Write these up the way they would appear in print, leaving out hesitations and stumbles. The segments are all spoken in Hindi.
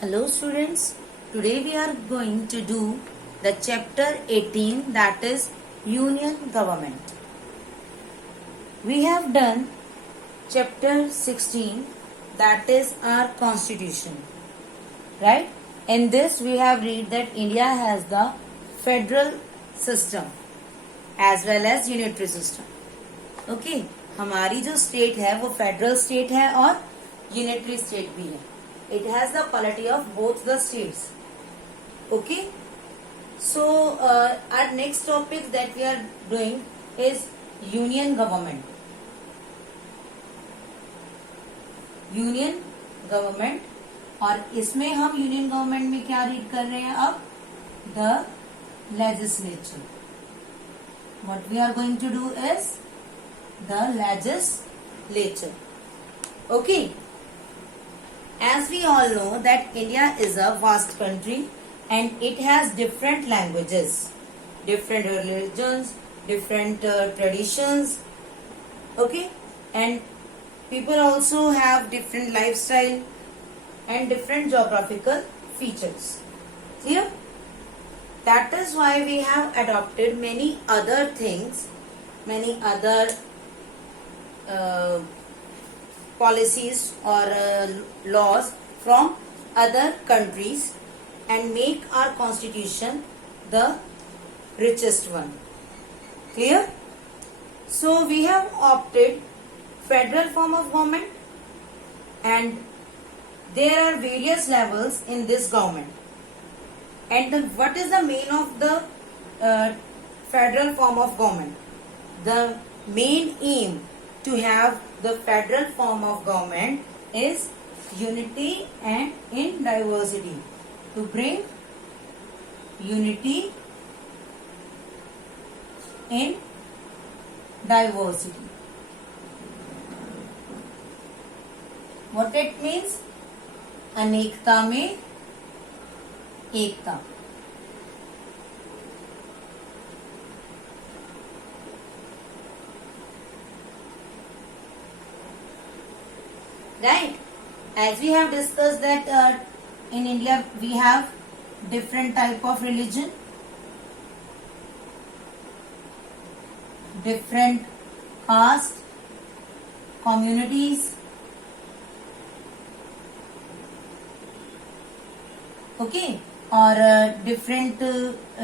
Hello students, today we are going to do the chapter 18, that is Union Government. We have done chapter 16, that is our constitution, right? In this we have read that India has the federal system as well as unitary system. Okay, हमारी जो स्टेट है वो फेडरल स्टेट है और यूनिटरी स्टेट भी है. It has the quality of both the states. Okay. So our next topic that we are doing is union government. Union government, और इसमें हम यूनियन गवर्नमेंट में क्या रीड कर रहे हैं अब? The legislature. What we are going to do is the legislature. Okay. As we all know that India is a vast country and it has different languages, different religions, different traditions, okay, and people also have different lifestyle and different geographical features. Clear? That is why we have adopted many other things, many other policies or laws from other countries and make our constitution the richest one. Clear? So we have opted federal form of government and there are various levels in this government. And what is the main of the federal form of government? The main aim to have the federal form of government is unity and in diversity. To bring unity in diversity. What it means? अनेकता में एकता. Right? As we have discussed that in India we have different type of religion, different caste, communities, okay, और different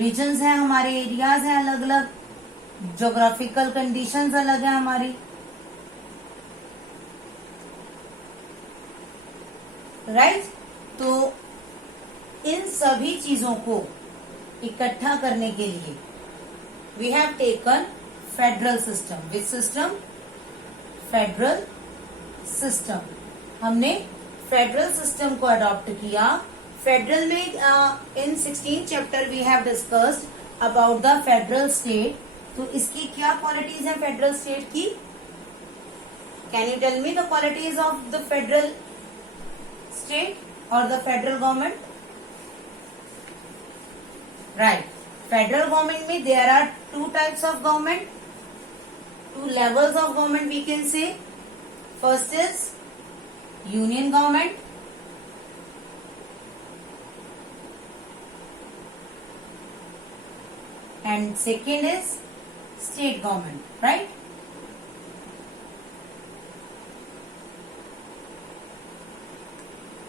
regions हैं हमारे, areas हैं अलग अलग, geographical conditions अलग हैं हमारी. राइट? तो इन सभी चीजों को इकट्ठा करने के लिए we have taken federal system. Which system? Federal system. हमने फेडरल सिस्टम को अडॉप्ट किया. फेडरल में in 16 chapter we have discussed about the federal state. तो इसकी क्या क्वालिटीज है फेडरल स्टेट की? Can you tell me the qualities of the federal state or the federal government? Right. Federal government में there are two types of government, two levels of government we can say. First is union government and second is state government, right?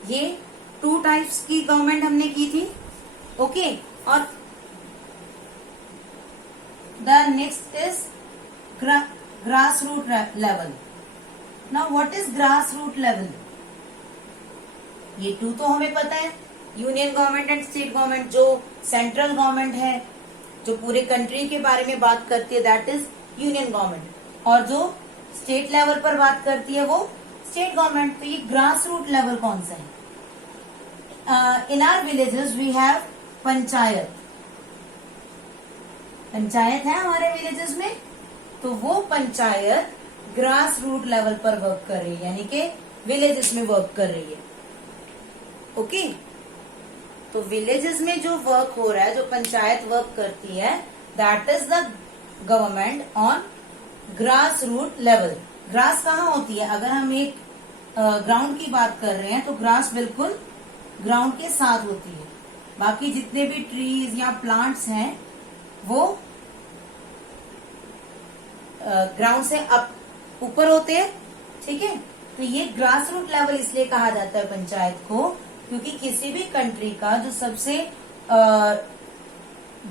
ये टू टाइप्स की गवर्नमेंट हमने की थी. ओके. और the next is grass root level. Now what is grass root level? ये टू तो हमें पता है, union government and state government. जो सेंट्रल गवर्नमेंट है जो पूरे कंट्री के बारे में बात करती है दैट इज यूनियन गवर्नमेंट, और जो स्टेट लेवल पर बात करती है वो स्टेट गवर्नमेंट. तो ये ग्रास रूट लेवल कौन सा है? In our villages we have panchayat. Panchayat है हमारे विलेजेस में. तो वो पंचायत ग्रास रूट लेवल पर वर्क कर रही है, यानी कि विलेजेस में वर्क कर रही है. ओके. तो विलेजेस में जो वर्क हो रहा है, जो पंचायत वर्क करती है, that is the government on grass root level. Grass कहाँ होती है? अगर हम एक ग्राउंड की बात कर रहे हैं तो ग्रास बिल्कुल ग्राउंड के साथ होती है। बाकी जितने भी ट्रीज या प्लांट्स हैं वो ग्राउंड से अप ऊपर होते हैं, ठीक है। तो ये ग्रास रूट लेवल इसलिए कहा जाता है पंचायत को, क्योंकि किसी भी कंट्री का जो सबसे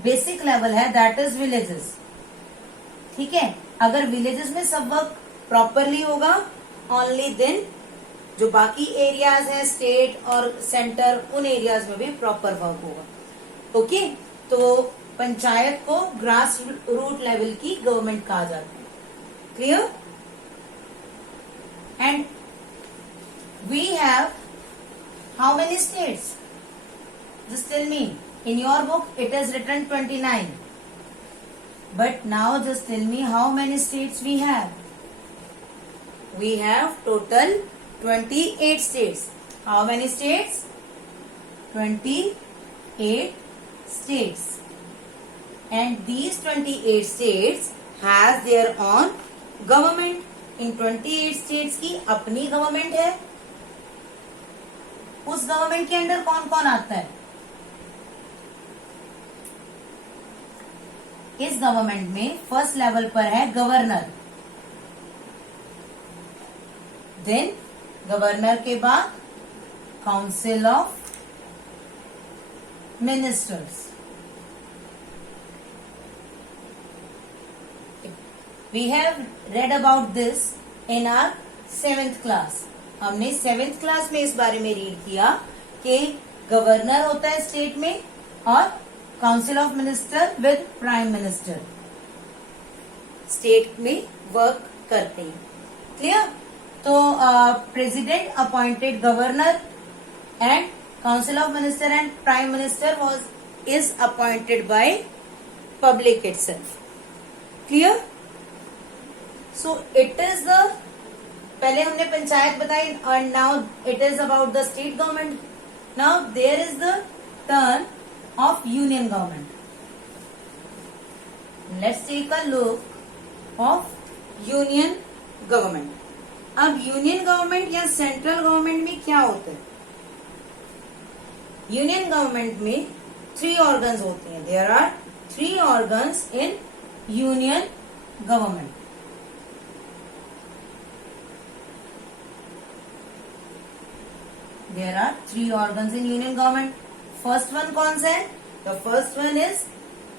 बेसिक लेवल है दैट इज विलेजेस, ठीक है। अगर विलेजेस में सब वर्क प्रॉपरली होगा ओनली देन जो बाकी एरियाज हैं स्टेट और सेंटर, उन एरियाज में भी प्रॉपर वर्क होगा। ओके, तो पंचायत को ग्रास रूट लेवल की गवर्नमेंट कहा जाता है। Clear? And we have how many states? Just tell me. In your book it is written 29, but now just tell me how many states we have. We have total 28 states. How many states? 28 states. And these 28 states has their own government. In 28 states की अपनी गवर्नमेंट है। उस गवर्नमेंट के अंडर कौन कौन आता है? इस गवर्नमेंट में फर्स्ट लेवल पर है गवर्नर, देन गवर्नर के बाद council of ministers. We have read about this in our 7th class. हमने 7th क्लास में इस बारे में रीड किया कि गवर्नर होता है स्टेट में और council of minister with prime minister state में वर्क करते हैं। क्लियर? तो president appointed governor and council of minister and prime minister is appointed by public itself. Clear? So it is the, पहले हमने पंचायत बताई and now it is about the state government. Now there is the turn of union government. Let's take a look of union government. अब यूनियन गवर्नमेंट या सेंट्रल गवर्नमेंट में क्या होता है? यूनियन गवर्नमेंट में 3 ऑर्गन्स होते हैं। There are 3 organs in union government. There are 3 organs in union government. First one कौन सा है? The first one is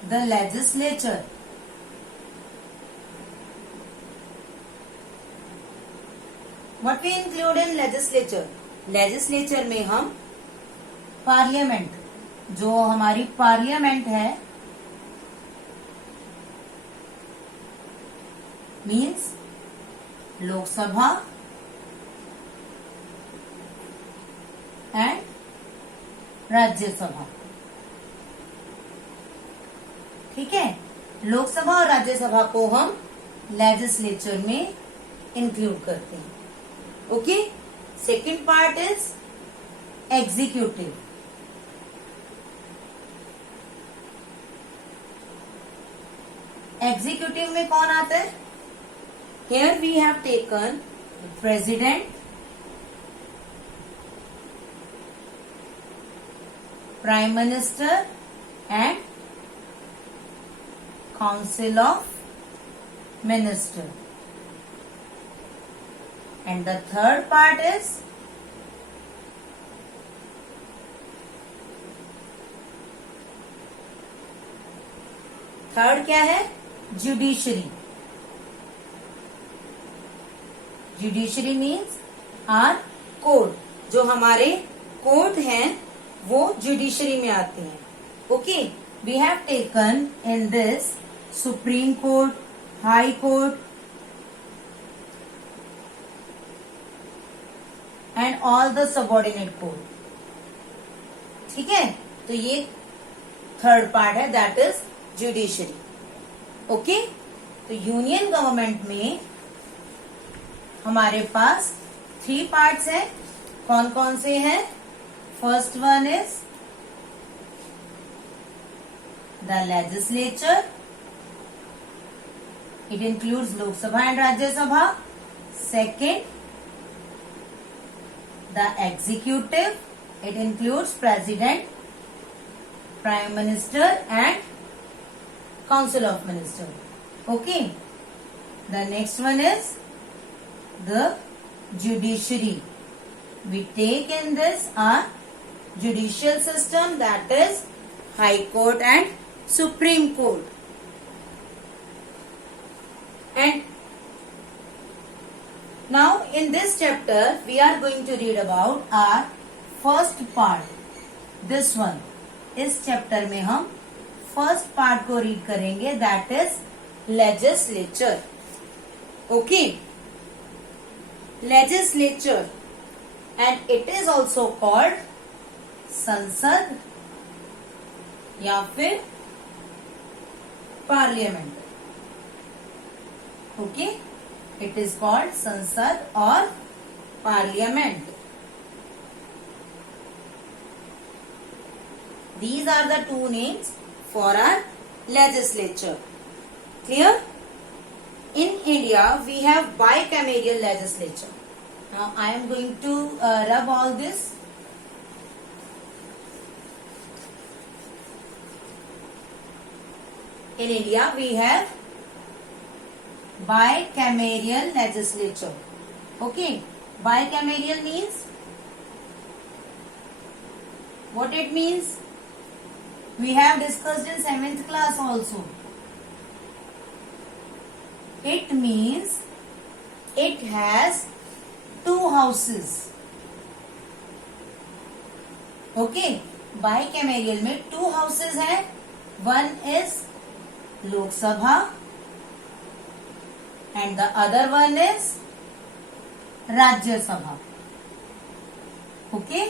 the legislature. What we include in legislature? Legislature में हम पार्लियामेंट, जो हमारी पार्लियामेंट है, मीन्स लोकसभा एंड राज्यसभा, ठीक है। लोकसभा और राज्यसभा को हम लेजिस्लेचर में इंक्लूड करते हैं। Okay, second part is executive. Executive में कौन आता है? Here we have taken president, Prime Minister and Council of Minister. And the third part is third क्या है? Judiciary. Judiciary means our court. जो हमारे कोर्ट हैं वो जुडिशरी में आते हैं। Okay, we have taken in this supreme court, high court and all the subordinate court. ठीक है, तो ये थर्ड पार्ट है दैट इज जुडिशरी। ओके, तो यूनियन गवर्नमेंट में हमारे पास 3 पार्ट्स हैं। कौन कौन से हैं? First one is the legislature, it includes Lok Sabha and Rajya Sabha. Second the executive It includes President, Prime Minister and Council of Ministers. Okay. The next one is the judiciary. We take in this our judicial system, that is High Court and Supreme Court. And now in this chapter we are going to read about our first part. This one, इस चैप्टर में हम फर्स्ट पार्ट को रीड करेंगे, that is legislature. Okay, legislature and it is also called संसद या फिर parliament. Okay, it is called संसद और parliament. These are the two names for our legislature. Clear? In India, we have bicameral legislature. Now, I am going to rub all this. In India, we have bicameral legislature. Okay, bicameral means what it means? We have discussed in 7th class also. It means it has two houses. Okay, bicameral में two houses है. One is लोक सभा and the other one is राज्य सभा. Okay,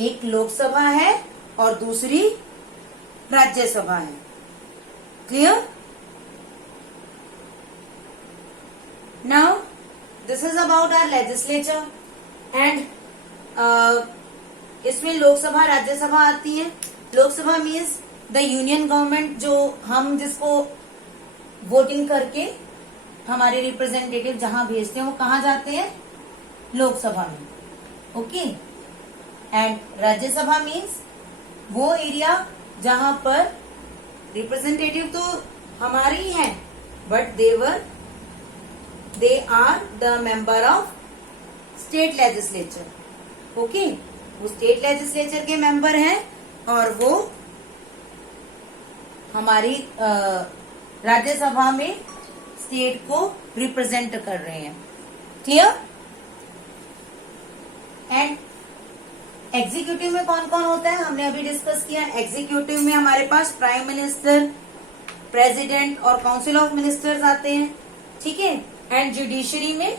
एक लोक सभा है और दूसरी राज्यसभा है. Clear? Now this is about our legislature and इसमें लोकसभा राज्यसभा आती है. Lok Sabha means the union government, जो हम जिसको वोटिंग करके हमारे रिप्रेजेंटेटिव जहां भेजते हैं वो कहाँ जाते हैं? लोकसभा में. ओके, एंड राज्यसभा मीन्स वो एरिया जहां पर रिप्रेजेंटेटिव तो हमारे ही हैं, but they are the member of state legislature. Okay, वो स्टेट लेजिस्लेचर के मेंबर हैं और वो हमारी राज्यसभा में स्टेट को रिप्रेजेंट कर रहे हैं. क्लियर? एंड एग्जीक्यूटिव में कौन कौन होता है हमने अभी डिस्कस किया. एग्जीक्यूटिव में हमारे पास प्राइम मिनिस्टर, प्रेसिडेंट और काउंसिल ऑफ मिनिस्टर्स आते हैं. ठीक है. एंड जुडिशरी में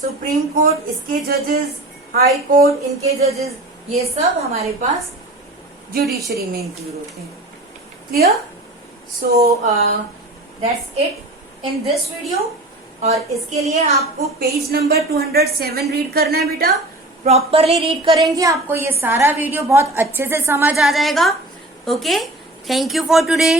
सुप्रीम कोर्ट, इसके जजेस, हाई कोर्ट, इनके जजेस, ये सब हमारे पास जुडिशरी में इंक्लूड होते हैं. Clear? So that's it in this video. और इसके लिए आपको पेज नंबर 207 रीड करना है बेटा. प्रॉपरली रीड करेंगे आपको ये सारा वीडियो बहुत अच्छे से समझ आ जाएगा. Okay, thank you for today.